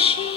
machine.